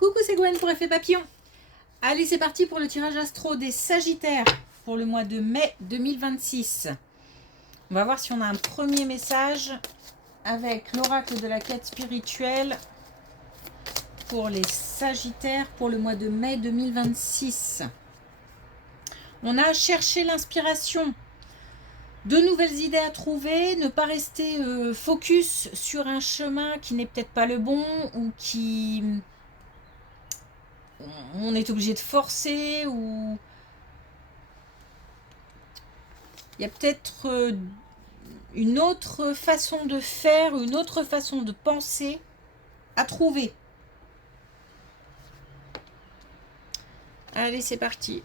Coucou, c'est Gwen pour Effet Papillon. Allez, c'est parti pour le tirage astro des Sagittaires pour le mois de mai 2026. On va voir si on a un premier message avec l'oracle de la quête spirituelle pour les Sagittaires pour le mois de mai 2026. On a cherché l'inspiration, de nouvelles idées à trouver, ne pas rester focus sur un chemin qui n'est peut-être pas le bon ou qui... on est obligé de forcer ou... Il y a peut-être une autre façon de faire, une autre façon de penser à trouver. Allez, c'est parti.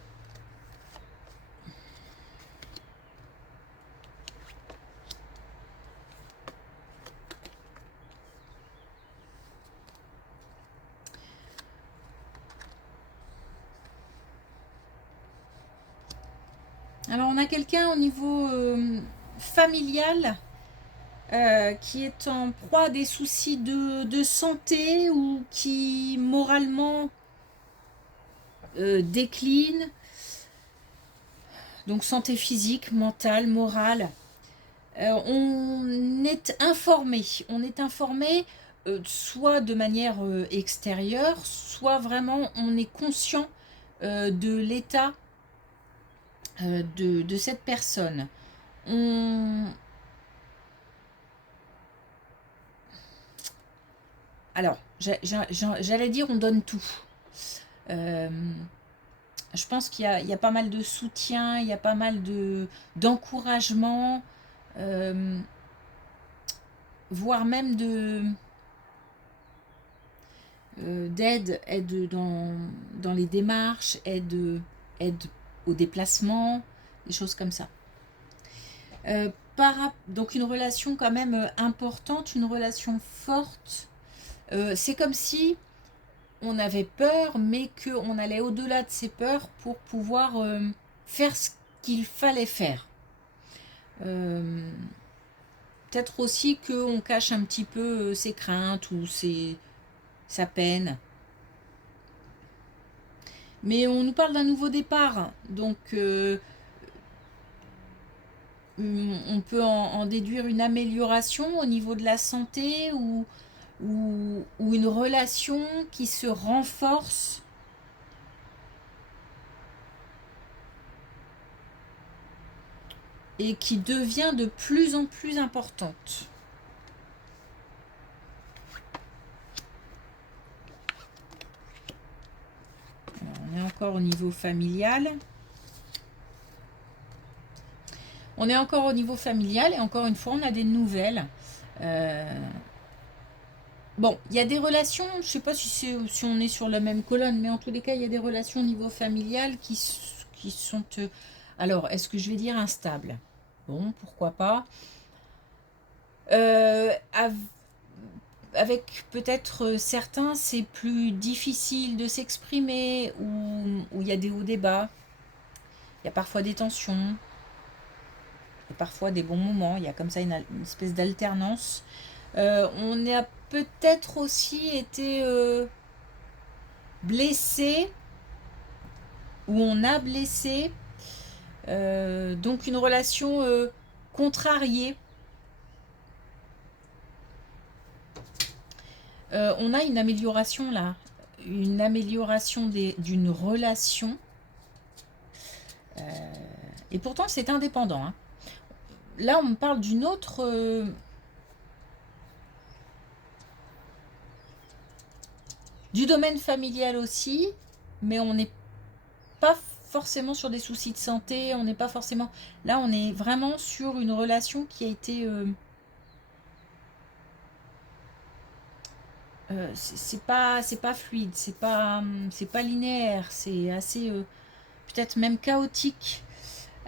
Alors, on a quelqu'un au niveau familial qui est en proie à des soucis de santé ou qui moralement décline. Donc, santé physique, mentale, morale. On est informé. On est informé soit de manière extérieure, soit vraiment on est conscient de l'état de cette personne. Alors, j'allais dire on donne tout. Je pense qu'il y a pas mal de soutien, il y a pas mal d'encouragement, voire même d'aide dans les démarches, aide au déplacement, des choses comme ça. Donc une relation quand même importante, une relation forte. C'est comme si on avait peur, mais qu'on allait au-delà de ces peurs pour pouvoir faire ce qu'il fallait faire. Peut-être aussi qu'on cache un petit peu ses craintes ou sa peine. Mais on nous parle d'un nouveau départ, donc on peut en déduire une amélioration au niveau de la santé ou une relation qui se renforce et qui devient de plus en plus importante. Alors, on est encore au niveau familial. On est encore au niveau familial et encore une fois, on a des nouvelles. Bon, il y a des relations, je ne sais pas si on est sur la même colonne, mais en tous les cas, il y a des relations au niveau familial qui sont... alors, est-ce que je vais dire instables? Bon, pourquoi pas. Avec peut-être certains, c'est plus difficile de s'exprimer, ou il y a des hauts, des bas. Il y a parfois des tensions, et parfois des bons moments. Il y a comme ça une espèce d'alternance. On a peut-être aussi été blessé, ou on a blessé, donc une relation contrariée. On a une amélioration là, une amélioration d'une relation, et pourtant c'est indépendant, hein. Là on me parle d'une autre du domaine familial aussi, mais on n'est pas forcément sur des soucis de santé, on n'est pas forcément... Là, on est vraiment sur une relation qui a été... c'est pas fluide, c'est pas linéaire, c'est assez... peut-être même chaotique.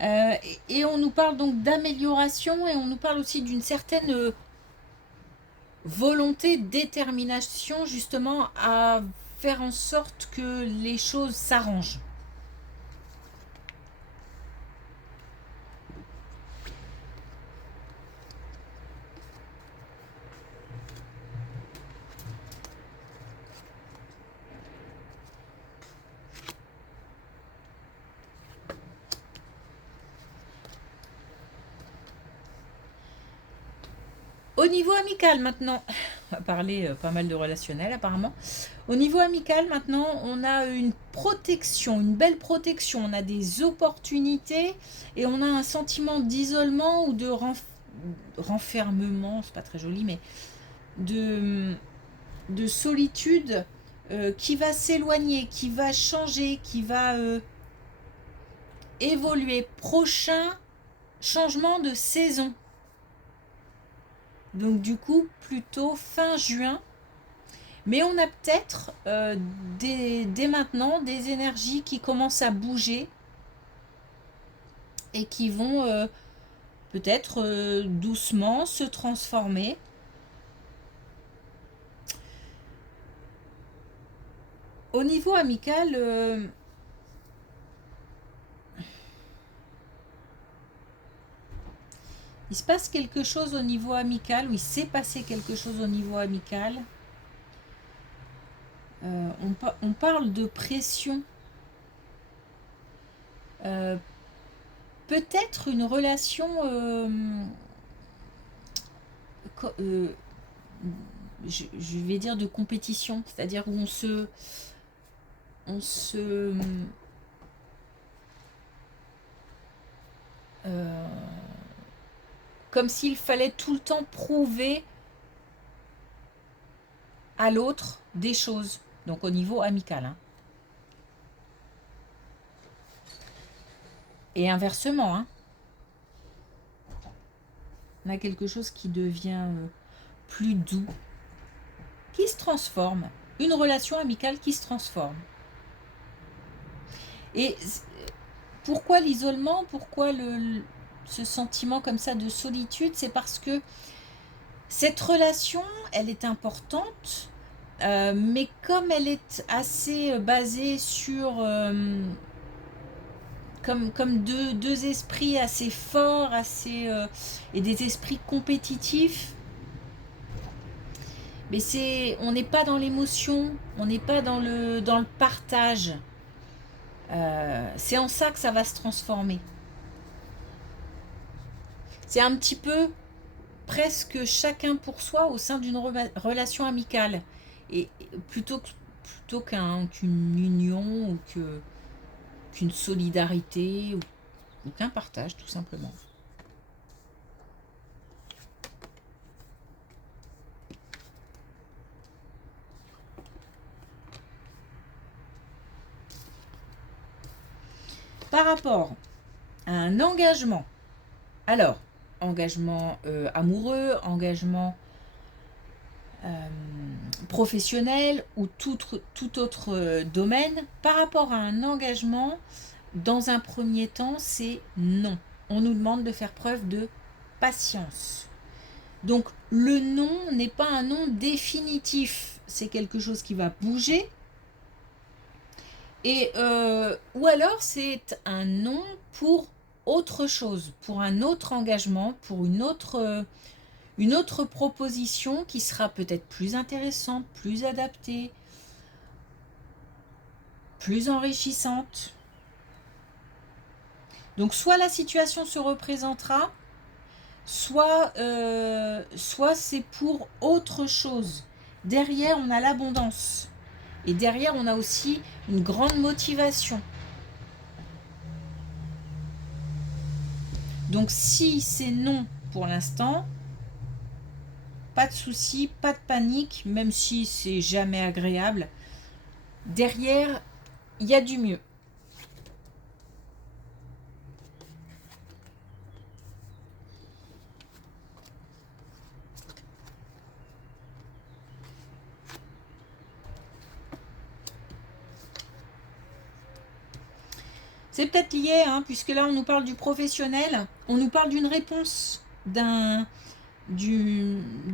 Et on nous parle donc d'amélioration et on nous parle aussi d'une certaine volonté, détermination justement à faire en sorte que les choses s'arrangent. Au niveau amical maintenant, on va parler pas mal de relationnel apparemment. Au niveau amical maintenant, on a une protection, une belle protection. On a des opportunités et on a un sentiment d'isolement ou de renfermement, c'est pas très joli, mais de solitude qui va s'éloigner, qui va changer, qui va évoluer. Prochain changement de saison. Donc du coup, plutôt fin juin. Mais on a peut-être dès maintenant des énergies qui commencent à bouger et qui vont peut-être doucement se transformer. Au niveau amical, il se passe quelque chose au niveau amical, ou il s'est passé quelque chose au niveau amical. On parle de pression. Peut-être une relation, je vais dire de compétition, c'est-à-dire où comme s'il fallait tout le temps prouver à l'autre des choses, donc au niveau amical, hein. Et inversement, hein. On a quelque chose qui devient plus doux, qui se transforme, une relation amicale qui se transforme. Et pourquoi l'isolement, pourquoi ce sentiment comme ça de solitude? C'est parce que cette relation, elle est importante, mais comme elle est assez basée sur comme deux esprits assez forts, et des esprits compétitifs, mais on n'est pas dans l'émotion, on n'est pas dans le partage. C'est en ça que ça va se transformer. C'est un petit peu presque chacun pour soi au sein d'une relation amicale, et plutôt qu'une union ou qu'une solidarité ou qu'un partage, tout simplement. Par rapport à un engagement, alors engagement amoureux, engagement professionnel ou tout autre domaine, par rapport à un engagement, dans un premier temps, c'est non. On nous demande de faire preuve de patience. Donc le non n'est pas un non définitif, c'est quelque chose qui va bouger. Et ou alors c'est un non pour autre chose, pour un autre engagement, pour une autre proposition qui sera peut-être plus intéressante, plus adaptée, plus enrichissante. Donc soit la situation se représentera, soit c'est pour autre chose. Derrière, on a l'abondance. Et derrière, on a aussi une grande motivation. Donc si c'est non pour l'instant, pas de souci, pas de panique, même si c'est jamais agréable. Derrière, il y a du mieux. C'est peut-être lié, hein, puisque là on nous parle du professionnel, on nous parle d'une réponse, de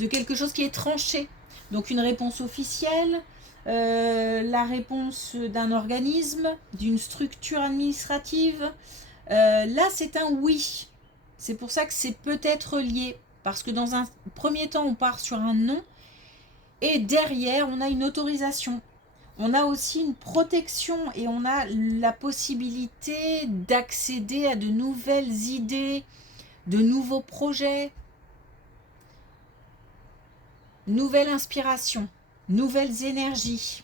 quelque chose qui est tranché. Donc une réponse officielle, la réponse d'un organisme, d'une structure administrative. Là c'est un oui. C'est pour ça que c'est peut-être lié. Parce que dans un premier temps on part sur un non. Et derrière on a une autorisation. On a aussi une protection et on a la possibilité d'accéder à de nouvelles idées, de nouveaux projets. nouvelle inspiration, nouvelles énergies.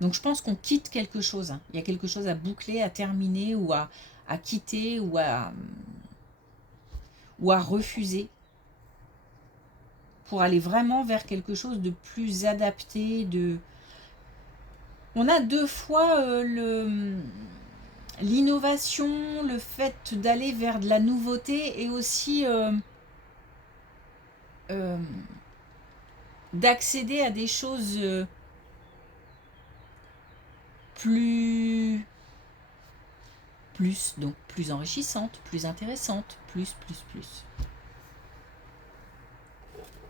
Donc je pense qu'on quitte quelque chose. Il y a quelque chose à boucler, à terminer ou à quitter ou à refuser pour aller vraiment vers quelque chose de plus adapté. On a deux fois l'innovation, le fait d'aller vers de la nouveauté et aussi d'accéder à des choses plus donc plus enrichissantes, plus intéressantes, plus.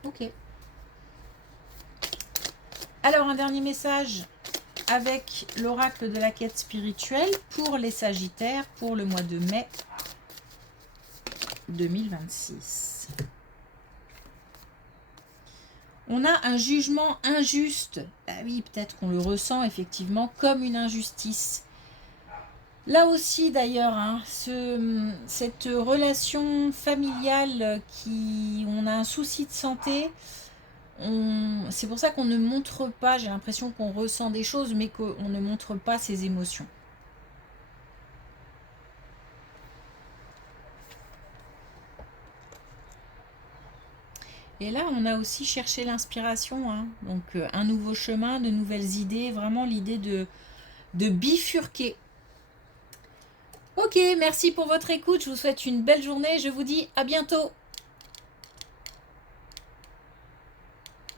Ok. Alors un dernier message avec l'oracle de la quête spirituelle pour les Sagittaires pour le mois de mai 2026. On a un jugement injuste. Ah oui, peut-être qu'on le ressent effectivement comme une injustice. Là aussi d'ailleurs, hein, cette relation familiale on a un souci de santé, c'est pour ça qu'on ne montre pas, j'ai l'impression qu'on ressent des choses, mais qu'on ne montre pas ses émotions. Et là, on a aussi cherché l'inspiration, hein. Donc un nouveau chemin, de nouvelles idées, vraiment l'idée de bifurquer. Ok, merci pour votre écoute, je vous souhaite une belle journée, je vous dis à bientôt.